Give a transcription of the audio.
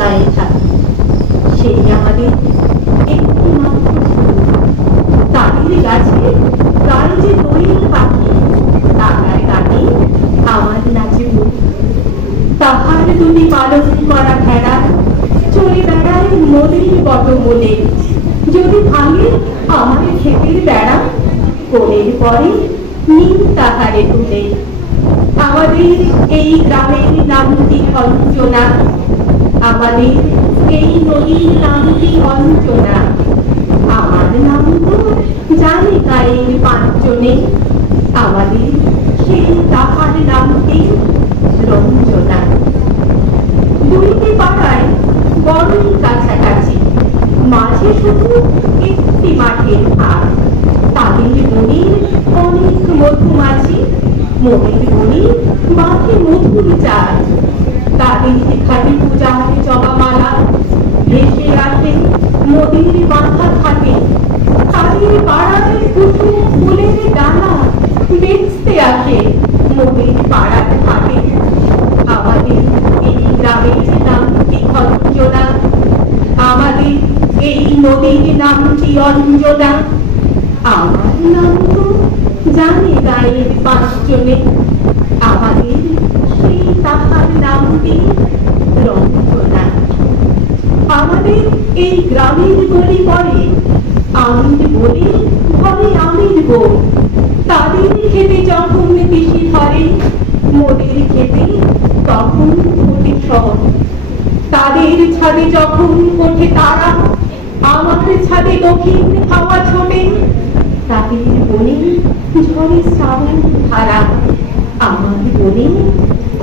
গায়ে থাকি সেই আমাদের একটি তাদের গাছে গায়ে যে দোয়েল পাখি তাহার গানে আমার নাচে তাহার দুটি পালন করা ভেড়া চলে বেড়ায় নদীর বটমূলে যদি ভাঙে আমার ক্ষেতের বেড়া, কোলের পরে নীল তাহারে তুলে। আমাদের এই গ্রামের নামটি অঞ্জনা আমাদের এই নদীর নামটি অঞ্জনা আমার নাম তো জানে গায়ের পাঁচজনে। আমাদের সেই তাহার নামটি রঞ্জনা। দুইটি পাড়ায় বড়ই কাছাকাছি, মাঝে শুধু একটি মাঠের ভাগ তাদের মনির অনেক মধুমাছি মনির মনি মাঠে মধুর চাষ তাদের খাটি পূজার জবামালা ভেসে আসে, নদীর মাথা থাকে। তাদের পাড়ায় কুসুম ফুলের ডানা বেচতে আসে। নদীর পাড়াতে থাকে। আমাদের এই গ্রামের নামটি অঞ্জনা আমাদের এই নদীর নামটি অঞ্জনা? আমার নাম তো জানে গায়ের পাঁচজনে। নামটি রঞ্জনা আমাদের এই গ্রামের গলি পরে আমির বলে ঘরে আমির বউ। তাদের খেতে যখন পিসি ধরে, মোদের খেতে তখন ফুটে শহর তাদের ছাদে যখন ওঠে তারা, আমার ছাদে দক্ষিণ হাওয়া ছোটে। তাদের বনে ঝরে শ্রাবণ ধারা বনে